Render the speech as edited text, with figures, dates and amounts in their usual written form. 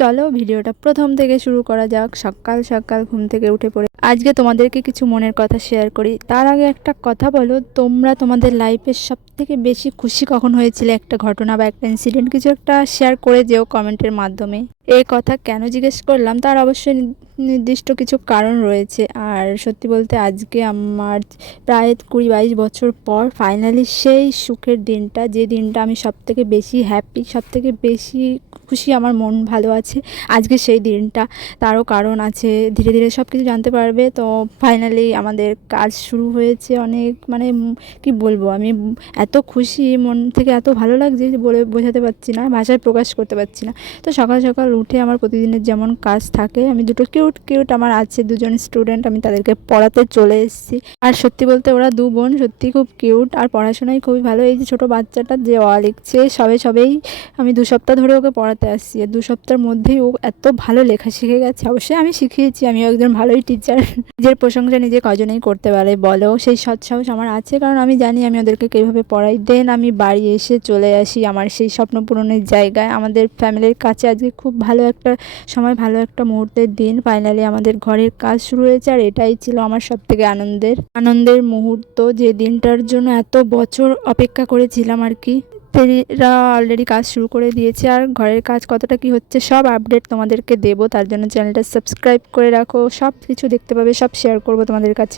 চলো ভিডিওটা প্রথম থেকে শুরু করা যাক। সকাল সকাল ঘুম থেকে উঠে পড়ে আজকে তোমাদেরকে কিছু মনের কথা শেয়ার করি। তার আগে একটা কথা বলো, তোমরা তোমাদের লাইফের সব থেকে বেশি খুশি কখন হয়েছিলে? একটা ঘটনা বা একটা ইনসিডেন্ট কিছু একটা শেয়ার করে যেও কমেন্টের মাধ্যমে। এই কথা কেন জিজ্ঞেস করলাম তার অবশ্যই নির্দিষ্ট কিছু কারণ রয়েছে। আর সত্যি বলতে আজকে আমার প্রায় 20-22 বছর পর ফাইনালি সেই সুখের দিনটা, যে দিনটা আমি সব থেকে বেশি হ্যাপি, সব থেকে বেশি খুশি, আমার মন ভালো আছে আজকে সেই দিনটা। তারও কারণ আছে, ধীরে ধীরে সব কিছু জানতে পারবে। তো ফাইনালি আমাদের কাজ শুরু হয়েছে। অনেক কি বলবো, আমি এত খুশি, মন থেকে এত ভালো লাগছে যে বলে বোঝাতে পারছি না, ভাষায় প্রকাশ করতে পারছি না। তো সকাল সকাল উঠে আমার প্রতিদিনের যেমন কাজ থাকে, আমি দুটো কিউট আমার আছে দুজন স্টুডেন্ট, আমি তাদেরকে পড়াতে চলে এসেছি। আর সত্যি বলতে ওরা দু বোন সত্যি খুব কিউট আর পড়াশোনায় খুবই ভালো। এই যে ছোটো বাচ্চাটা যে লিখছে, সবেই আমি 2 সপ্তাহ ধরে ওকে পড়াতে আসছি। আর 2 সপ্তাহের মধ্যেই ও এত ভালো লেখা শিখে গেছে। অবশ্যই আমি শিখিয়েছি, আমিও একজন ভালোই টিচার। নিজের প্রশংসা নিজে কজনেই করতে পারে বলো, সেই সৎ সাহস আমার আছে, কারণ আমি জানি আমি ওদেরকে কীভাবে পড়াই। দেন আমি বাড়ি এসে চলে আসি আমার সেই স্বপ্ন পূরণের জায়গায়। আমাদের ফ্যামিলির কাছে আজকে খুব ভালো একটা সময়, ভালো একটা মুহূর্তের দিন। ফাইনালি আমাদের ঘরের কাজ শুরু হয়েছে, আর এটাই ছিল আমার সব থেকে আনন্দের মুহূর্ত, যে দিনটার জন্য এত বছর অপেক্ষা করেছিলাম আর কি। এরা অলরেডি কাজ শুরু করে দিয়েছে, আর ঘরের কাজ কতটা কি হচ্ছে সব আপডেট তোমাদেরকে দেবো। তার জন্য চ্যানেলটা সাবস্ক্রাইব করে রাখো, সব কিছু দেখতে পাবে, সব শেয়ার করবো তোমাদের কাছে।